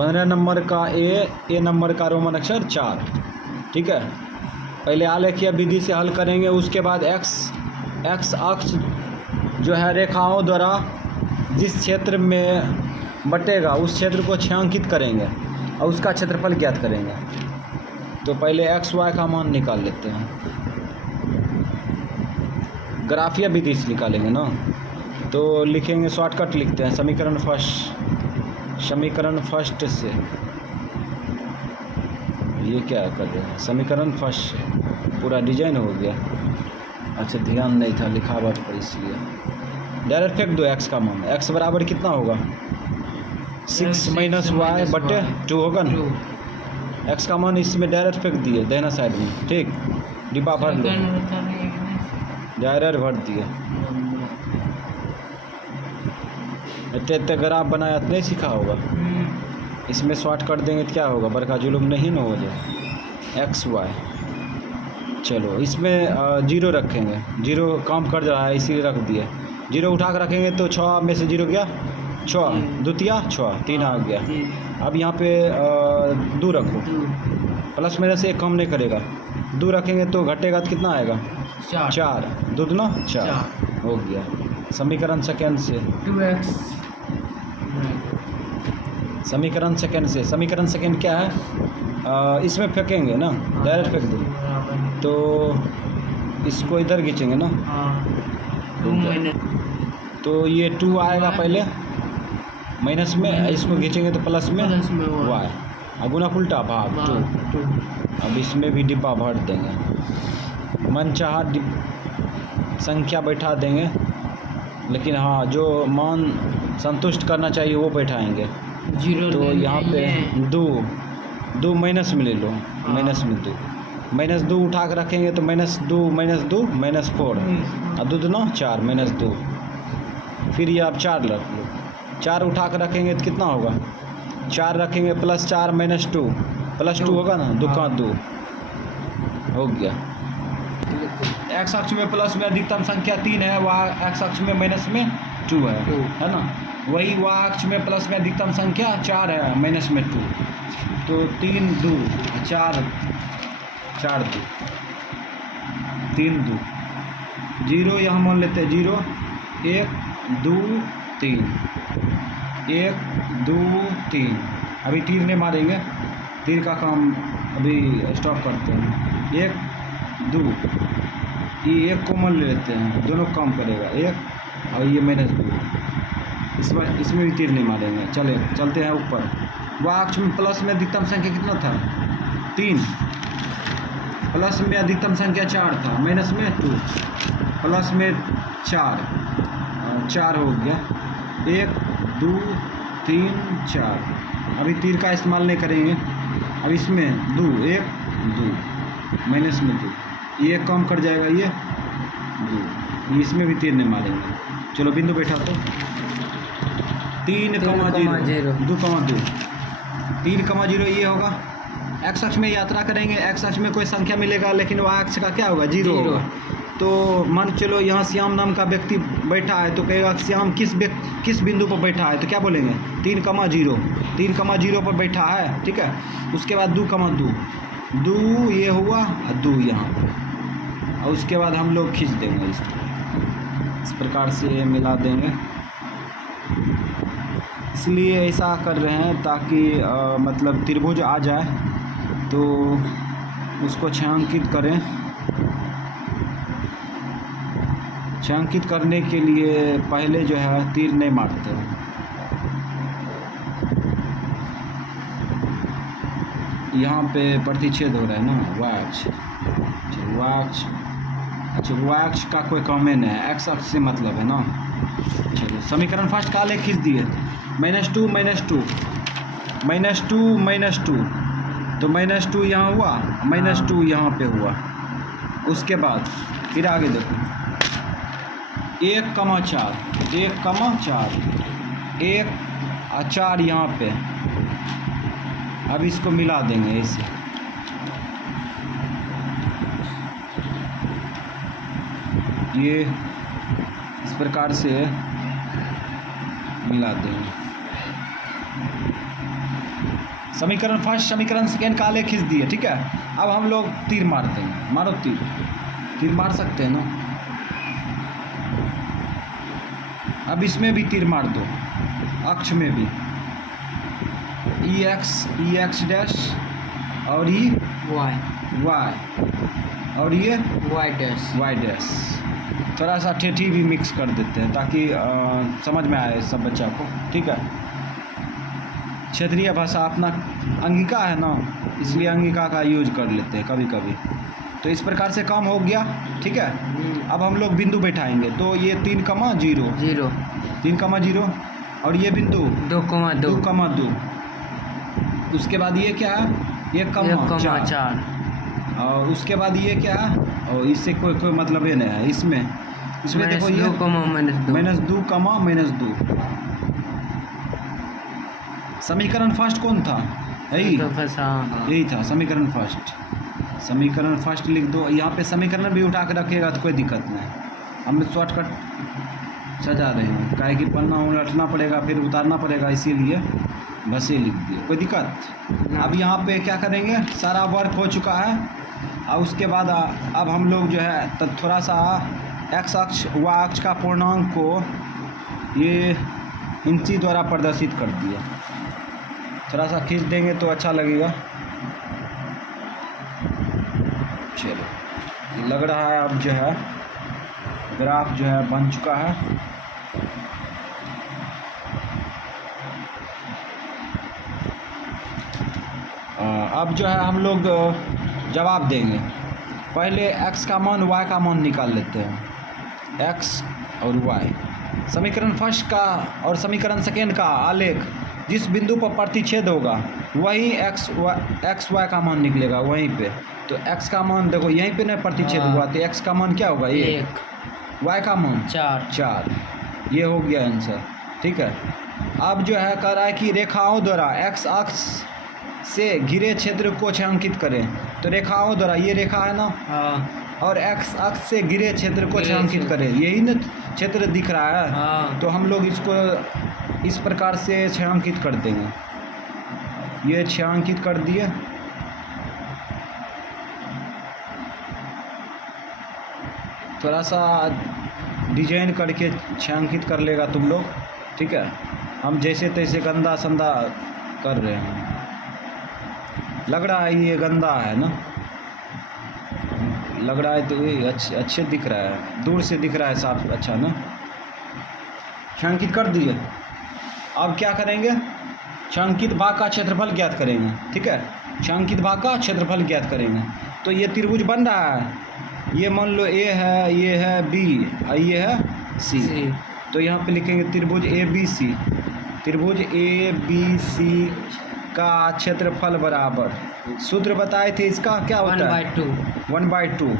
15 number का ए number का Roman अक्षर 4। ठीक है, पहले आलेखीय विधि से हल करेंगे, उसके बाद एक्स अक्ष जो है रेखाओं द्वारा जिस क्षेत्र में बटेगा उस क्षेत्र को छायांकित करेंगे और उसका क्षेत्रफल ज्ञात करेंगे। तो पहले एक्स वाई का मान निकाल लेते हैं, ग्राफीय विधि से निकालेंगे ना। तो लिखेंगे, शॉर्टकट लिखते हैं, समीकरण फर्स्ट से। ये क्या कर रहे हैं, समीकरण फर्स्ट पूरा डिजाइन हो गया। अच्छा, ध्यान नहीं था लिखावट पर, इसलिए डायरेक्ट फेंक दो एक्स का मान। एक्स बराबर कितना होगा, 6 माइनस वाई बटे 2 होगा ना। एक्स का मान इसमें डायरेक्ट फेंक दिए दाहिना साइड में। ठीक, डिब्बा भर लो, डायरेक्ट भर दिए। इतने ग्राफ बनाया तो नहीं सीखा होगा। इसमें शॉर्ट कर देंगे तो क्या होगा, बड़का जुलूम नहीं ना हो जाए। एक्स वाई, चलो इसमें 0 रखेंगे, 0 काम कर रहा है इसीलिए रख दिए। 0 उठा कर रखेंगे तो 6 में से 0 गया 6, द्वितीय 6, 3 आ गया। अब यहाँ पे 2 रखो, प्लस माइनस 1 कम नहीं करेगा। 2 रखेंगे तो घटेगा तो कितना आएगा, 4, 2 दूना 4 हो गया। समीकरण सेकेंड से 2x, समीकरण सेकेंड क्या है, इसमें फेंकेंगे ना, डायरेक्ट फेंक दो। तो इसको इधर खींचेंगे ना, तो ये 2 आएगा पहले माइनस में, इसको खींचेंगे तो प्लस में वाई, अब गुना उल्टा भाग 2। अब इसमें भी डिब्बा भर देंगे, मनचाहा संख्या बैठा देंगे, लेकिन हाँ जो मान संतुष्ट करना चाहिए वो बैठाएंगे। तो यहाँ पे 2 माइनस में ले लो, माइनस में 2, माइनस 2 उठा कर रखेंगे तो -2 -4 और 2 दूना 4 -2। फिर ये आप 4 रख लो, 4 उठा कर रखेंगे तो कितना होगा, 4 रखेंगे +4 -2 +2 होगा ना, 2 का 2 हो गया। एक्स अक्ष में प्लस में अधिकतम संख्या 3 है, वह एक्स अक्ष में माइनस में 2 है ना। वही वह अक्ष में प्लस में अधिकतम संख्या 4 है, माइनस में 2। तो 3 2 4 2 3 2 0 यहाँ मान लेते हैं, 0 1 2 3 1 2 3। अभी तीर नहीं मारेंगे, तीर का काम अभी स्टॉप करते हैं। 1 2, ये 1 कॉमन ले लेते हैं, दोनों काम करेगा, 1 और ये -2। इसमें भी तीर नहीं मारेंगे। चलते हैं ऊपर। वह अक्ष में प्लस में अधिकतम संख्या कितना था, 3, प्लस में अधिकतम संख्या 4 था, माइनस में 2, प्लस में 4 हो गया, 1 2 3 4। अभी तीर का इस्तेमाल नहीं करेंगे। अब इसमें 2 1 2 माइनस में 2, ये कम कर जाएगा, ये 2, इसमें भी तीर नहीं मारेंगे। चलो बिंदु बैठा तो 3, 0 2, 3, 0 ये होगा। एक्स अक्ष में यात्रा करेंगे, एक्स अक्ष में कोई संख्या मिलेगा, लेकिन वह अक्ष का क्या होगा, 0 होगा। तो मान चलो यहाँ श्याम नाम का व्यक्ति बैठा है, तो कहेगा श्याम किस बिंदु पर बैठा है, तो क्या बोलेंगे 3, 0 पर बैठा है। ठीक है, उसके बाद 2, 2 ये हुआ और 2 यहाँ पर, और उसके बाद हम लोग खींच देंगे इसको, इस प्रकार से मिला देंगे। इसलिए ऐसा कर रहे हैं ताकि मतलब त्रिभुज आ जाए तो उसको छायांकित करें। छायांकित करने के लिए पहले जो है तीर नहीं मारते हैं। यहाँ पे प्रतिच्छेद हो रहा है ना, वाक्ष। अच्छा वाक्ष का कोई कॉमन है, एक्स अक्ष से मतलब है ना। चलो समीकरण फर्स्ट का लेख खींच दिए, -2 -2 तो -2 यहाँ हुआ, -2 यहाँ पे हुआ। उसके बाद फिर आगे देखो 1, 4 1, 4 यहाँ पे। अब इसको मिला देंगे ऐसे, ये इस प्रकार से मिला देंगे। समीकरण फर्स्ट समीकरण सेकेंड का आलेख खींच दिए, ठीक है। अब हम लोग तीर मार देंगे, मारो तीर, तीर मार सकते हैं ना। अब इसमें भी तीर मार दो, अक्ष में भी, ई एक्स डैश और ई वाई और ये वाई डैश। थोड़ा सा ठेठी भी मिक्स कर देते हैं ताकि समझ में आए सब बच्चा को, ठीक है। क्षेत्रीय भाषा अपना अंगिका है ना, इसलिए अंगिका का यूज कर लेते हैं कभी कभी। तो इस प्रकार से काम हो गया, ठीक है। अब हम लोग बिंदु बैठाएंगे, तो ये 3,0 3,0 और ये बिंदु 2,2। उसके बाद ये क्या है, 1,4 और उसके बाद ये क्या है, और इससे कोई मतलब ये नहीं है। इसमें देखो ये -2, समीकरण फर्स्ट कौन था, यही था समीकरण फर्स्ट। समीकरण फर्स्ट लिख दो, यहाँ पे समीकरण भी उठा के रखिएगा तो कोई दिक्कत नहीं। हम शॉर्टकट सजा रहे हैं, काहे कि पन्ना उलटना पड़ेगा फिर उतारना पड़ेगा, इसीलिए बस ये लिख दिए, कोई दिक्कत। अब यहाँ पे क्या करेंगे, सारा वर्क हो चुका है। और उसके बाद अब हम लोग जो है तो थोड़ा सा एक्स अक्ष व अक्ष का पूर्णांक को ये इंची द्वारा प्रदर्शित कर दिया। थोड़ा सा खींच देंगे तो अच्छा लगेगा। चलो, लग रहा है अब जो है ग्राफ जो है बन चुका है। अब जो है हम लोग जवाब देंगे। पहले x का मान y का मान निकाल लेते हैं, x और y। समीकरण फर्स्ट का और समीकरण सेकेंड का आलेख जिस बिंदु पर प्रतिच्छेद होगा वही x y का मान निकलेगा वहीं पे। तो x का मान देखो यहीं पे नहीं प्रतिच्छेद हुआ, तो x का मान क्या होगा 1, y का मान 4। ये हो गया आंसर, ठीक है। अब जो है कह रहा है कि रेखाओं द्वारा x अक्ष से घिरे क्षेत्र को छायांकित करें। तो रेखाओं द्वारा, ये रेखा है ना, और x अक्ष से घिरे क्षेत्र को छायांकित करें, यही ना क्षेत्र दिख रहा है। तो हम लोग इसको इस प्रकार से छायांकित कर देंगे। ये छायांकित कर दिए। थोड़ा सा डिजाइन करके छायांकित कर लेगा तुम लोग, ठीक है। हम जैसे तैसे गंदा संदा कर रहे हैं, लग रहा है ये गंदा है ना, लग रहा है तो ये अच्छे दिख रहा है, दूर से दिख रहा है साफ, अच्छा ना। छायांकित कर दिए। अब क्या करेंगे, छायांकित भाग का क्षेत्रफल ज्ञात करेंगे, ठीक है। छायांकित भाग का क्षेत्रफल ज्ञात करेंगे। तो ये त्रिभुज बन रहा है, ये मान लो ए है, ये है बी और ये है सी। तो यहाँ पे लिखेंगे त्रिभुज ABC। त्रिभुज ABC का क्षेत्रफल बराबर, सूत्र बताए थे इसका क्या होता है, 1/2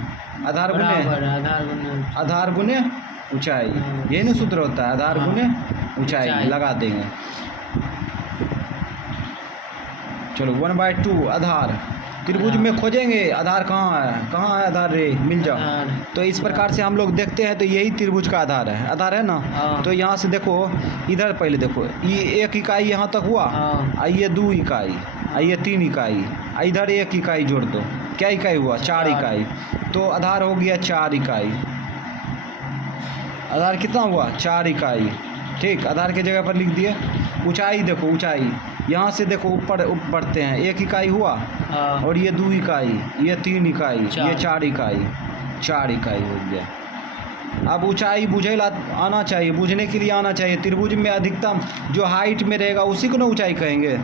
आधार गुने ऊंचाई। यही ना सूत्र होता है, आधार गुने ऊंचाई। लगा देंगे, चलो 1/2 आधार। त्रिभुज में खोजेंगे आधार कहाँ है आधार रे, मिल जाओ। तो इस प्रकार से हम लोग देखते हैं, तो यही त्रिभुज का आधार है ना। तो यहाँ से देखो, इधर पहले देखो, ये 1 इकाई यहाँ तक हुआ, ये 2 इकाई, ये 3 इकाई, इधर 1 इकाई जोड़ दो, क्या इकाई हुआ, 4 इकाई। तो आधार हो गया 4 इकाई। आधार कितना हुआ, 4 इकाई, ठीक। आधार की जगह पर लिख दिए। ऊंचाई देखो, ऊंचाई यहाँ से देखो ऊपर बढ़ते हैं, 1 इकाई हुआ, और ये 2 इकाई, ये 3 इकाई, ये 4 इकाई, 4 इकाई हो गया। अब ऊंचाई बुझे आना चाहिए, बुझने के लिए आना चाहिए। त्रिभुज में अधिकतम जो हाइट में रहेगा उसी को ना ऊंचाई कहेंगे।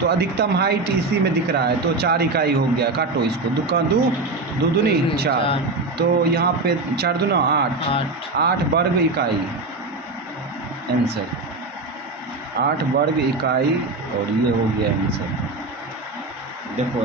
तो अधिकतम हाइट इसी में दिख रहा है, तो 4 इकाई हो गया। काटो इसको, 2 दूनी 4, तो यहाँ पे 4 दूना 8 वर्ग इकाई आंसर, 8 वर्ग इकाई। और ये हो गया आंसर, देखो।